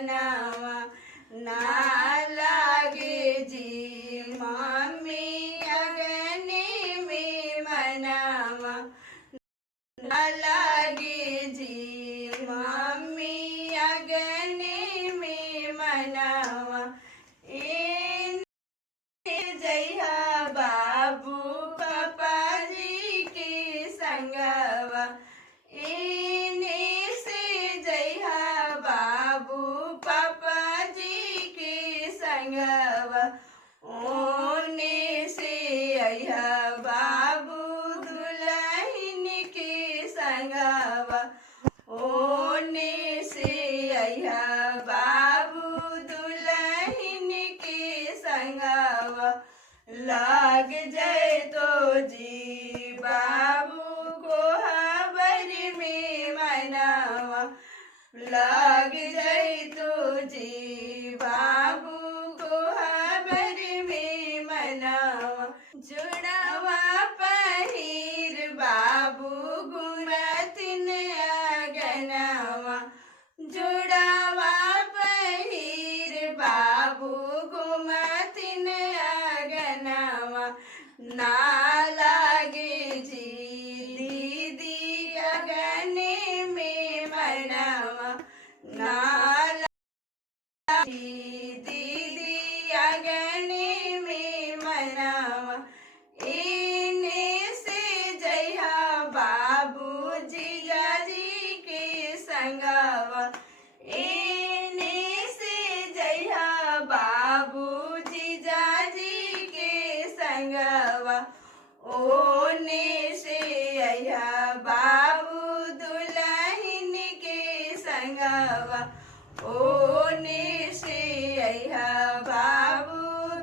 मनवा ना लागे जी मम्मी अगने में मनवा ना लागे जी मम्मी अगने में मनवा इन जइहा बाबू पापा जी के संगवा इने से जइहा बाबू पापा जी के संगवा ओने से अइहा बाबू दुल्हन के संगवा ओने से अइहा बाबू दुल्हन के संगवा लाग जाए तो जी बाबू को हबर में मनवा लाग जाए तो जी बाबू को हबर में मनवा जुड़वा पहिर बाबू गुरथिन अगनवा जुड़वा पहिर बाबू गुमथिन अगनवा ना लागे जी दीदी अगने में मनवा ना लागे दीदी अगने में मनवा इने से जइहा बाबू जीजा जी के संगवा इने से जइहा बाबू जीजा जी के संगवा ओने से अइहा बाबू दुल्हन के संगवा ओने से अइहा बाबू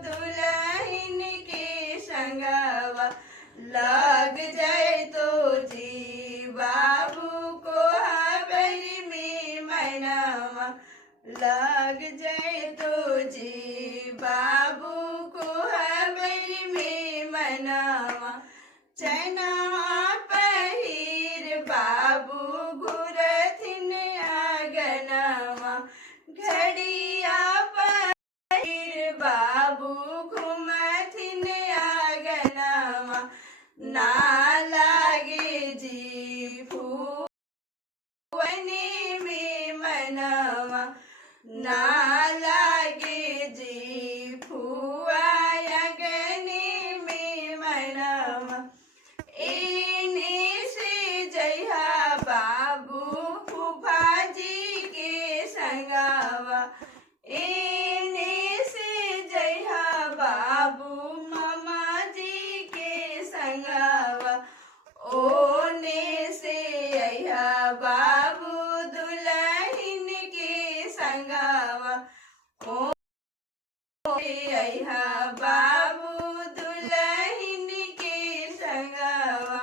दुल्हन के संगवा लग जाए तो जी बाबू को हबर में मनवा लग जाए तो जी बाबू को हबर में मनवा चनवा पहिर बाबू गुरथिन अगनवा घड़िया पहिर बाबू घुमथिन अगनवा ना लागे जी फूवने में मनवा ना लागे जी फुआ अगने में मनवा इने से जइहा बाबू फूफा जी के संगवा इने से जइहा बाबू मामा जी के संगवा ओने से अइहा बाबू दुल्हन के संगवा ओने अइहा बाबू दुल्हन के संगवा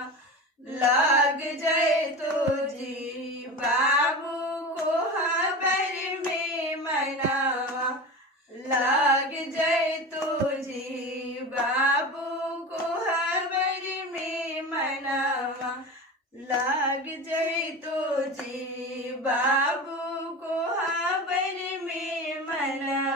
लग जाए तो जी बाबू को हबर में मनवा लग जाए तो जी बाबू को हबर में मनवा लग जाए तो जी बाबू को हबर में मनवा।